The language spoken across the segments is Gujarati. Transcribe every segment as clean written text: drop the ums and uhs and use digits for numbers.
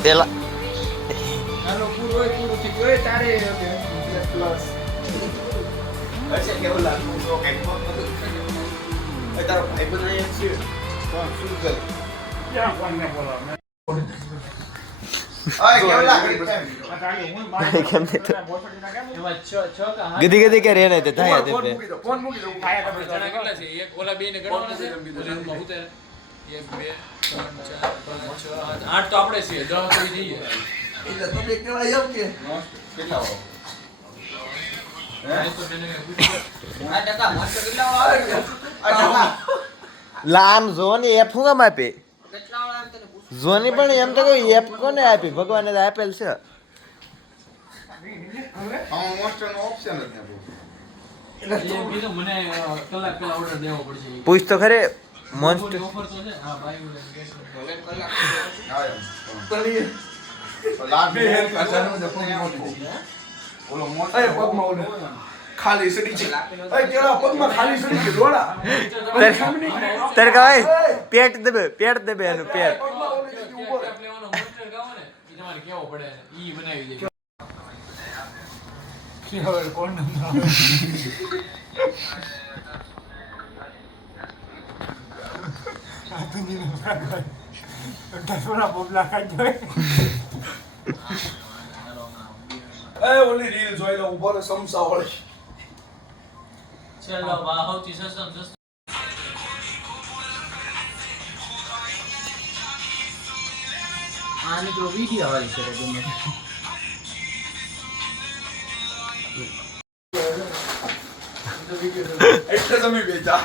પેલા આનો પૂરું થી ગયો તારે પ્લસ અચ્છા કેવું લાગુ તો કઈ તારો ભાઈ બનાય છે કોણ શું કરે ક્યાં કોને બોલાવ ઓય કેવું લાગે કેમ ને તો ગધી ગધી કરે ને તે થાય દે ફોન મૂકી દો ખાયા તમે જણા કેટલા છે એક ઓલા બે ને ગણવાના છે ઓલામાં ઉતરે 1 2 3 4 5 6 8 તો આપણે છીએ 10 તો જઈએ એટલે તમે કેવા એમ કે કેટલા હો આ તો તેને આ ટકા માસ્ટર કેટલા આવે છે આ ટકા લામ જોની એપ હું કામ આપે કેટલા વાળા તને પૂછ જોની પણ એમ તો કોઈ એપ કોને આપી ભગવાને તો આપેલ છે આ માસ્ટર નો ઓપ્શન જ નથી એ કીધું મને કલાક પહેલા ઓર્ડર દેવો પડશે પૂછ તો ખરે મોન્સ્ટર ઓફર તો છે હા ભાઈ ભલે કલાક હા તલી લાગે હે કાચાનો જ ફોન મોટો ઓલો મોટો એ પગમાં ઓલો ખાલી સડી છે એ કેળા પગમાં ખાલી સડી છે દોડા તારે કહેવાય પેટ દેબે એનું પેટ પગમાં ઓલી જગ્યા ઉભો રહે લેવાનો મોન્સ્ટર ગાવો ને એ તમારે કેવો પડે ઈ બનાવી દે હવે કોણ એ ઓલી રીલ જોઈ લો ઉભો રે સમસા વાળી ચલો બા હોતી સસમ સસ્તો આની તો વિડિયો વાળી કરે ગમે એટલે તમે બેચા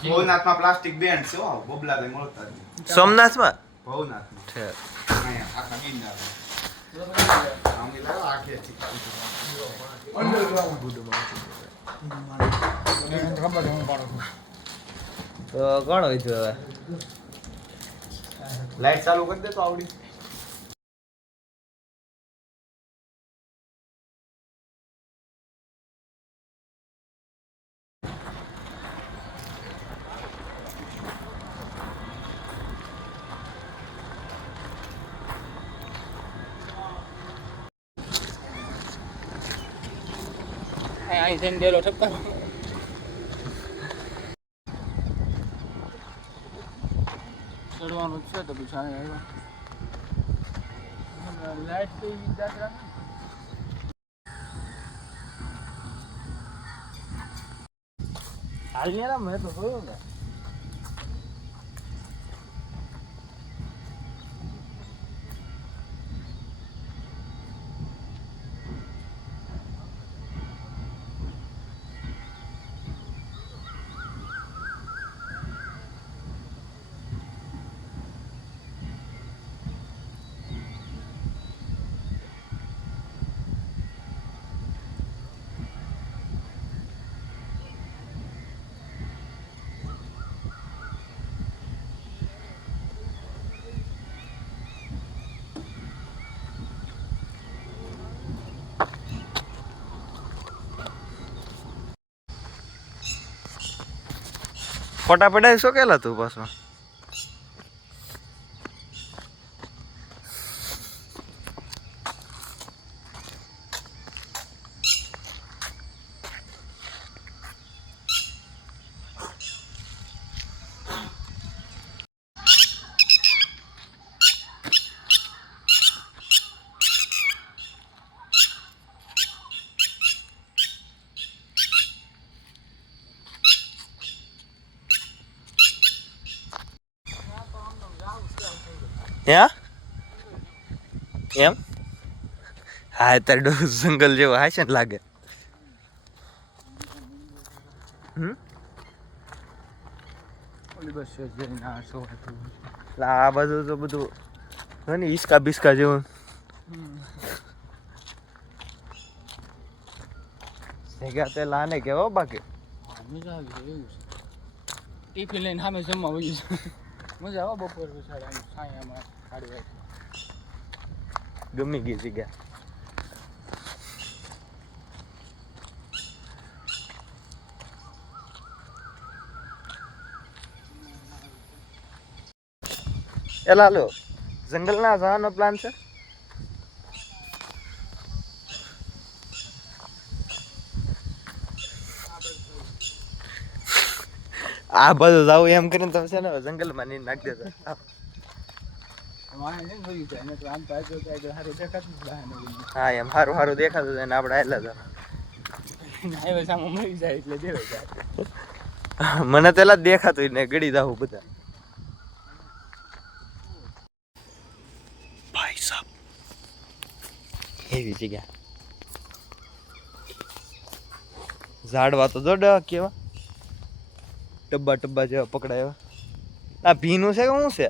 ભવનાથમાં પ્લાસ્ટિક બેન છે હો બબલા કઈ મળતા નથી સોમનાથમાં ભવનાથમાં છે અહીંયા આખા ગિરનાર આમની લાવ આખે છે તો કોણ હોય છે હવે લાઈટ ચાલુ કરી દે તો આવડી અહીં જઈને ડેલો ઠપકા ચડવાનું છે તો પછી અહીં આવ્યા લાઈટ તો એવી દાદરા હાલ ને મેં તો જોયું ને ફોટા પડાય શું કેલા તું પાછો એમ હા તાર જંગલ જેવો હાય છે ને લાગે ઓલી બસ જઈને આ સો આ બધું તો બધું હોય ને હિસકા બિસ્કા જેવું તે લાને કેવો બાકી મજા આવી એવું છે ટિફિન લઈને સામે જમવા વયું છે મજા આવે બપોર પછી છાયામાં સાડી વાગે ગમી ગઈ જગ્યા એલા હાલો જંગલના જવાનો પ્લાન છે. આ બધું જાવ એમ કરીને તમે છે ને જંગલમાં નહીં નાખી દેતા. વાહન ને જોયું છે એને તો આમ તો આજે હારું દેખાતું જ વાહન હા એમ સારું સારું દેખાતું જાય ને આપણે આટલા જ હાઈવે સામે મરી જાય એટલે દેવે જાય. મને તો એલા જ દેખાતું ને ગળી જાવું બધા. ભાઈ સાહેબ એવી જગ્યા ઝાડવા તો જો કેવા ટબ્બા ટબ્બા જેવા પકડાય. આ ભીનું છે કે શું છે?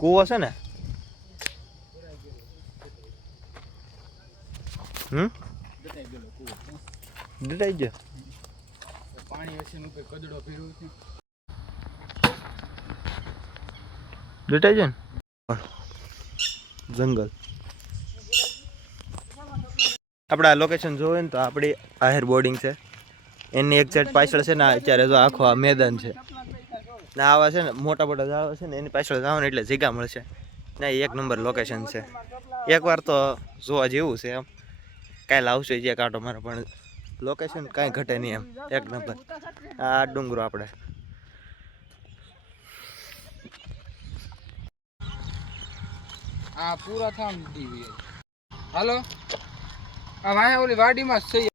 કૂવો છે ને? દટાઈ ગયો. પાણી વચ્ચેનું કોઈ કદડો ફેરવું છે. દટાઈ ગયો ને જંગલ. આપણે આ લોકેશન જોવે ને તો આપણી આહેર બોર્ડિંગ છે એની એક્ઝેક્ટ પાછળ છે ને અત્યારે જો આખો આ મેદાન છે ને આવા છે ને મોટા મોટા ઝાડવા છે ને એની પાછળ જવાનું એટલે જગ્યા મળશે ને. એક નંબર લોકેશન છે. એકવાર તો જોવા જેવું છે એમ. કાંઈ લાવશું જે કાંટો મારે પણ લોકેશન કાંઈ ઘટે નહીં એમ એક નંબર. આ ડુંગરો આપણે આ પૂરા થામ દીવી હાલો આ વાહે ઓલી વાડીમાં જ છે.